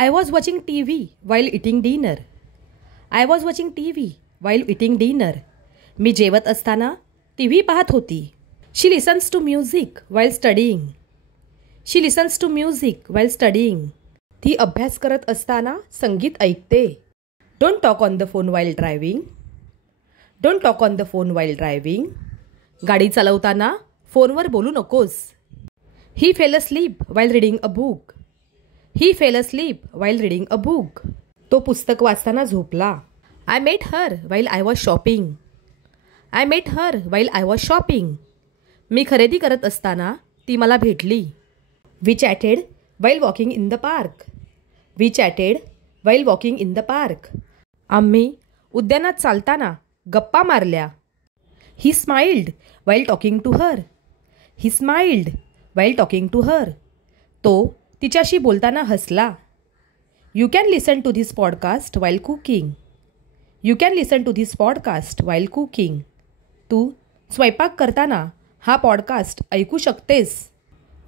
I was watching TV while eating dinner. I was watching TV while eating dinner. मी जेवत असताना TV पाहत होती. She listens to music while studying. She listens to music while studying. ती अभ्यास करत असताना संगीत ऐकते. Don't talk on the phone while driving. Don't talk on the phone while driving. गाडी चालवताना फोनवर बोलू नकोस. He fell asleep while reading a book. He fell asleep while reading a book. तो पुस्तक वाचताना झोपला. I met her while I was shopping. I met her while I was shopping. मी खरेदी करत असताना ती मला भेटली. We chatted while walking in the park. We chatted while walking in the park. आम्ही उद्यानात चालताना गप्पा मारल्या. He smiled while talking to her. He smiled while talking to her. तो तिच्याशी बोलताना हसला. You can listen to this podcast while cooking. You can listen to this podcast while cooking. तू स्वयंपाक करताना हा पॉडकास्ट ऐकू शकतेस.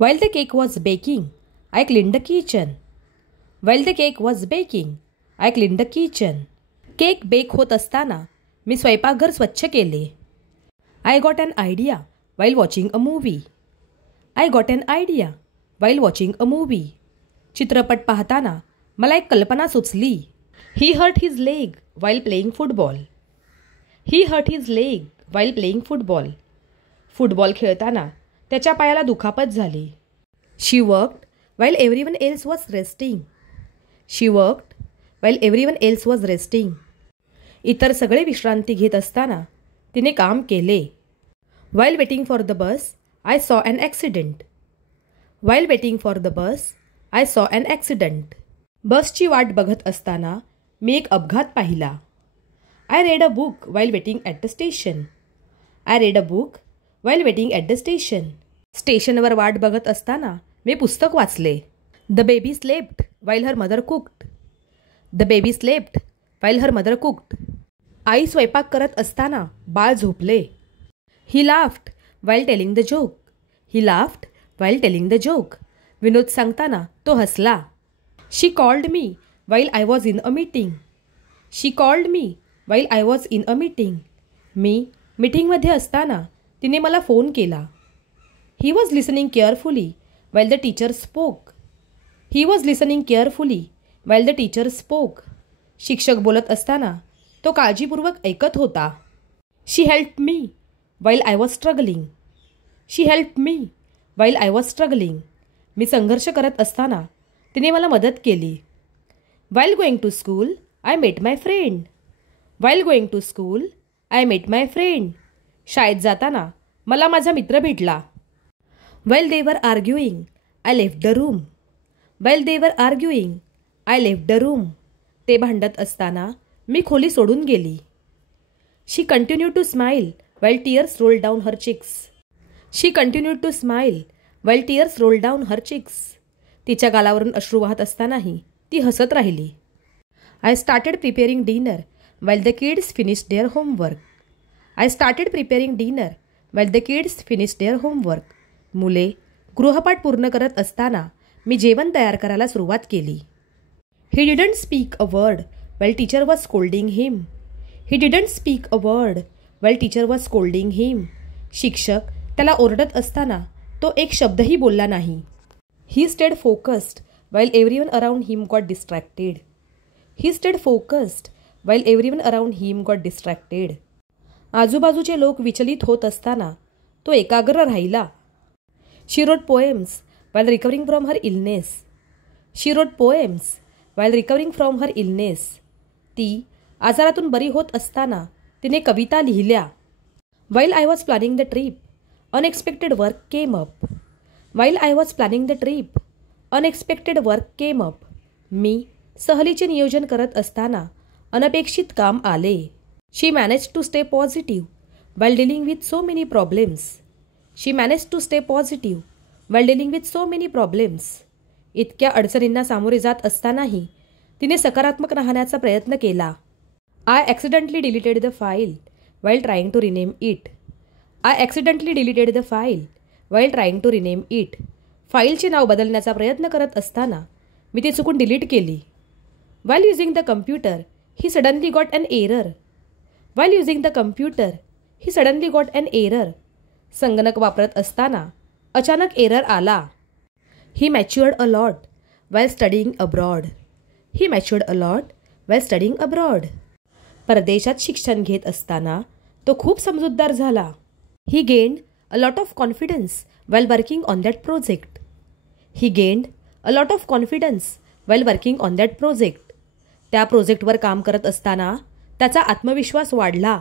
While the cake was baking, I cleaned the kitchen. While the cake was baking, I cleaned the kitchen. Cake bake होत असताना मी स्वयंपाकघर स्वच्छ केले. I got an idea while watching a movie. I got an idea while watching a movie. चित्रपट पाहताना मला एक कल्पना सुचली. He hurt his leg while playing football. He hurt his leg while playing football. Football खेळताना त्याच्या पायाला दुखापत झाली. She worked while everyone else was resting. She worked while everyone else was resting. इतर सगळे विश्रांती घेत असताना तिने काम केले. While waiting for the bus, I saw an accident. While waiting for the bus, I saw an accident. बसची वाट बघत असताना मी एक अपघात पाहिला. I read a book while waiting at the station. I read a book while waiting at the station. स्टेशनवर वाट बघत असताना मी पुस्तक वाचले. The baby slept while her mother cooked. The baby slept while her mother cooked. आई स्वयंपाक करत असताना बाळ झोपले. He laughed while telling the joke. He laughed while telling the joke. विनोद सांगताना तो हसला. She called me while I was in a meeting. She called me while I was in a meeting. मी मीटिंगमध्ये असताना तिने मला फोन केला. He was listening carefully while the teacher spoke. He was listening carefully while the teacher spoke. शिक्षक बोलत असताना तो काळजीपूर्वक ऐकत होता. She helped me while I was struggling. She helped me while I was struggling. मी संघर्ष करत असताना तिने मला मदत केली. While going to school, I met my friend. While going to school, I met my friend. शाळेत जाताना मला माझा मित्र भेटला. While they were arguing, I left the room. While they were arguing, I left the room. ते भांडत असताना मी खोली सोडून गेली. She continued to smile while tears rolled down her cheeks. She continued to smile while tears rolled down her cheeks. तिच्या गालावरून अश्रू वाहत असतानाही ती हसत राहिली. I started preparing dinner while the kids finished their homework. I started preparing dinner while the kids finished their homework. मुले गृहपाठ पूर्ण करत असताना मी जेवण तयार करायला सुरुवात केली. He didn't speak a word while teacher was scolding him. He didn't speak a word while teacher was scolding him. शिक्षक त्याला ओरडत असताना तो एक शब्दही बोलला नाही. He stayed focused while everyone around him got distracted. He stayed focused while everyone around him got distracted. आजूबाजूचे लोक विचलित होत असताना तो एकाग्र राहिला. She wrote poems while recovering from her illness. She wrote poems while recovering from her illness. ती आजारातून बरी होत असताना तिने कविता लिहिल्या. While I was planning the trip, unexpected work came up. While I was planning the trip, unexpected work came up. मी सहलीचे नियोजन करत असताना अनपेक्षित काम आले. She managed to stay positive while dealing with so many problems. She managed to stay positive while dealing with so many problems. इतक्या अडचणींना सामोरे जात असतानाही तिने सकारात्मक राहण्याचा प्रयत्न केला. I accidentally deleted the file while trying to rename it. I accidentally deleted the file while trying to rename it. फाईलचे नाव बदलण्याचा प्रयत्न करत असताना मी ती चुकून डिलीट केली. While using the computer he suddenly got an error. While using the computer he suddenly got an error. संगणक वापरत असताना अचानक एरर आला. He matured a lot while studying abroad. He matured a lot while studying abroad. परदेशात शिक्षण घेत असताना तो खूप समजूतदार झाला. He gained a lot of confidence while working on that project. He gained a lot of confidence while working on that project. त्या प्रोजेक्टवर काम करत असताना त्याचा आत्मविश्वास वाढला.